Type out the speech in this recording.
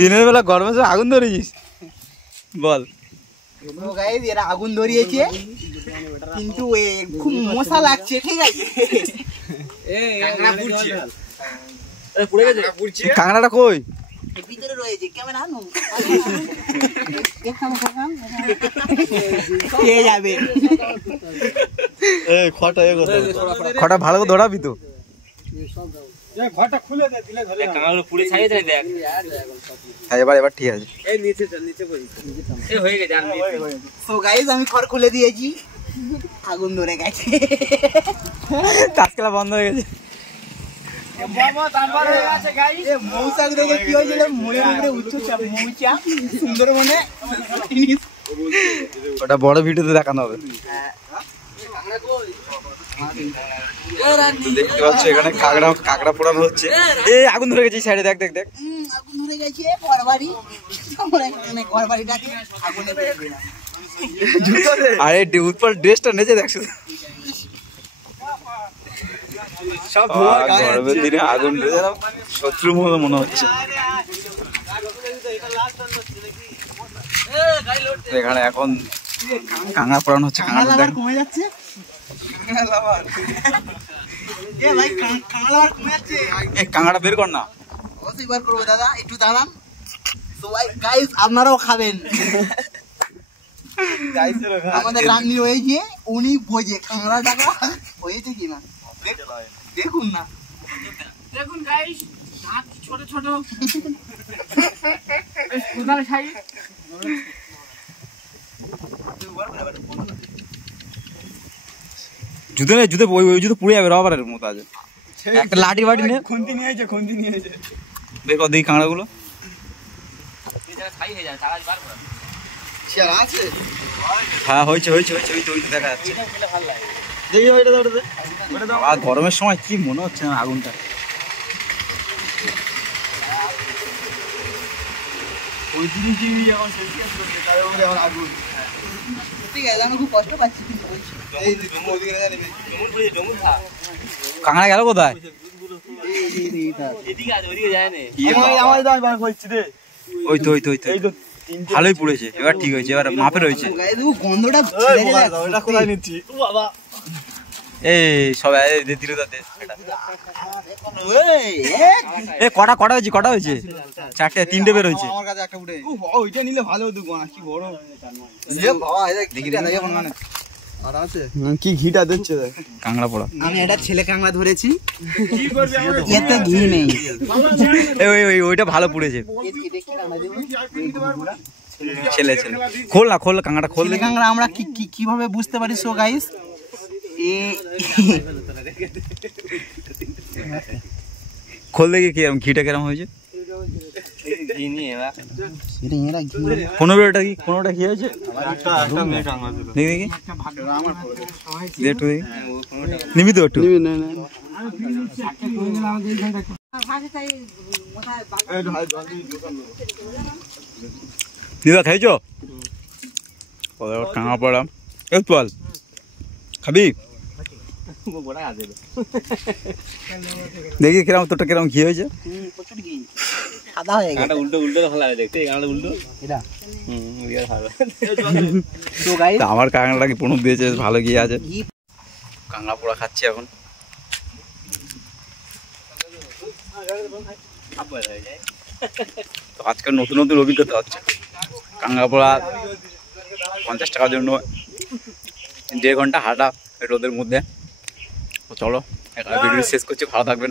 দিনের বেলা গরমে আগুন ধরেছিস বল। এরা আগুন ধরিয়েছে কিন্তু খুব মশা লাগছে, ঠিক আছে? কাঁকড়াটা কই? ভিতরে রয়েছে, ক্যামেরা আনো যাবে। খটা ভালো করে ধরাবি তো। এবার ঠিক আছে। আমি খড় খুলে দিয়েছি, আগুন ধরে গেছে, কাজকলা বন্ধ হয়ে গেছে। মৌচাক দেখে কি হয়েছিল, সুন্দরবনে ওটা বড় ভিডিওতে দেখানো হবে। দেখতে পাচ্ছ এখানে কাঁকড়া পোড়ানো হচ্ছে। এই আগুন ধরে গেছে সাইডে, দেখ দেখ দেখ আগুন ধরে গেছে। ঘরবাড়ি ঘরবাড়িটাকে আগুনে আরে উপর ড্রেসটা নেচে দেখ শুধু। গরমের দিনে আগুন শত্রু মনে হচ্ছে। এখানে এখন কাঁকড়া পোড়ানো হচ্ছে। কমে যাচ্ছে, কাঁকড়া বের কর না। অবশ্যই বার করবো দাদা, একটু দাঁড়ান। সবাই গাইস আপনারাও খাবেন। আমাদের রান্নি হয়েছে, উনি বোঝে কাঁকড়া টাকা হয়েছে কিনা। দেখুন না, দেখুন গাইস, ছোট ছোট জুতো নেই, জুতো ওই জুতো পুড়ে যাবে, রবারের মতো আছে। একটা লাঠি বাটি নে, খুন্তি নিয়েছে বের কর দেখি কাঁকড়া গুলো। হ্যাঁ হয়েছে হয়েছে হয়েছে, ওই তো দেখা যাচ্ছে। আর গরমের সময় কি মনে হচ্ছে না আগুনটা। ঠিক আছে, আমি খুব কষ্ট পাচ্ছি। কাঁকড়া গেল কোথায়? ওই তো ওই তো ওই তো ভালোই পুড়েছে, এবার ঠিক হয়েছে, এবার মাপে রয়েছে। গন্ধটা এই সবাই কটা কটা হয়েছে, কটা হয়েছে? চারটে, তিনটে বের হয়েছে। ওইটা নিলে ভালো হতো, কি বড় কি ঘিটা দিচ্ছে কাঁকড়া পোড়া। আমি একটা ছেলে কাঁকড়া ধরেছি, এতে ঘি নেই। ওইটা ভালো পুড়েছে। ছেলে ছেলে খোল না, খোল কাঁকড়া খোল। কাঁকড়া আমরা কিভাবে বুঝতে পারি? সো গাইস, খোল দেখি কিরম ঘিটা কিরম হয়েছে। পনেরোটা কি, পনেরোটা ঘি হয়েছে। দেখি দেখি একটু দেখি, নিবি তো একটু। দিদা খাইছো কাঁকড়া পড়া? একটু বল, খাবি? দেখি কিরম তোরটা কিরম ঘি হয়েছে। আমার কাঁকড়াটা কি পনেরো দিয়েছে, ভালো ঘি আছে। কাঁকড়া পোড়া খাচ্ছি এখন। তো আজকাল নতুন নতুন অভিজ্ঞতা হচ্ছে। কাঁকড়া পোড়া 50 টাকার জন্য 1.5 ঘন্টা হাঁটা রোদের মধ্যে। তো চলো ভিডিও শেষ করছি, ভালো থাকবেন।